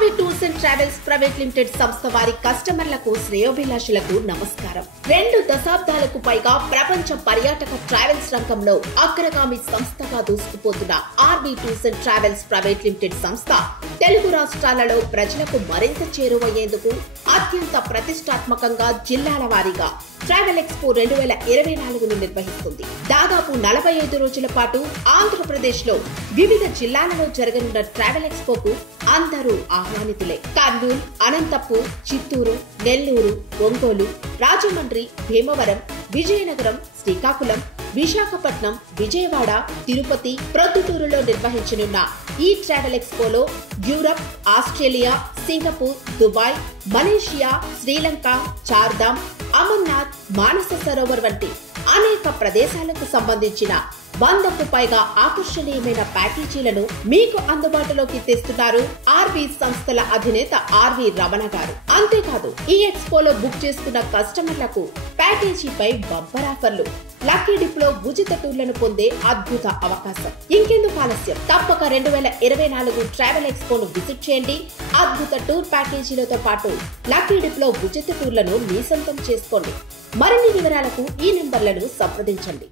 RV tours and travels private limited సంస్థ వారి కస్టమర్లకు శ్రేయోభిలాషులకు నమస్కారం. 2 దశాబ్దాలకు పైగా ప్రపంచ పర్యాటక ట్రావెల్స్ రంగంలో అగ్రగామి సంస్థగా దూసుకుపోతున్న RV tours and travels private limited సంస్థ తెలుగు రాష్ట్రాలలో ప్రజలకు మరింత చేరువయ్యేందుకు అత్యంత ప్రతిష్టాత్మకంగా జిల్లాల వారీగా ట్రావెల్ ఎక్స్పో 2024ను నిర్వహిస్తుంది. దాదాపు 45 రోజుల పాటు ఆంధ్రప్రదేశ్ లో వివిధ జిల్లాలలో జరగనున్న ట్రావెల్ ఎక్స్పోకు అందరూ ఆహ్వానితులే. కర్నూలు, అనంతపూర్, చిత్తూరు, నెల్లూరు, ఒంగోలు, రాజమండ్రి, భీమవరం, విజయనగరం, శ్రీకాకుళం, విశాఖపట్నం, విజయవాడ, తిరుపతి, ప్రొద్దుటూరులో నిర్వహించనున్న ఈ ట్రావెల్ ఎక్స్పోలో Europe, Australia, Singapore, Dubai, Malaysia, Sri Lanka, Chardham, Amarnath, Manasa Sarovar వంటి అనేక ప్రదేశాలకు సంబంధించిన 100కు పైగా ఆకర్షణీయమైన ప్యాకేజీలను మీకు అందుబాటులోకి తెస్తున్నారు ఆర్వి సంస్థల అధినేత ఆర్వి రమణ గారు. అంతేకాదు, ఈ ఎక్స్పోలో బుక్ చేసుకున్న కస్టమర్లకు ప్యాకేజీపై బంపర్ ఆఫర్లు, లక్కీ డిప్ లో ఉచిత టూర్లను పొందే అద్భుత అవకాశం. ఇంకెందుకు ఆలస్యం? తప్పక 2024 ట్రావెల్ ఎక్స్పోను విజిట్ చేయండి. అద్భుత టూర్ ప్యాకేజీలతో పాటు లక్కీ డిప్ లో ఉచిత టూర్లను మీ సొంతం చేసుకోండి. మరిన్ని వివరాలకు ఈ నెంబర్లను సంప్రదించండి.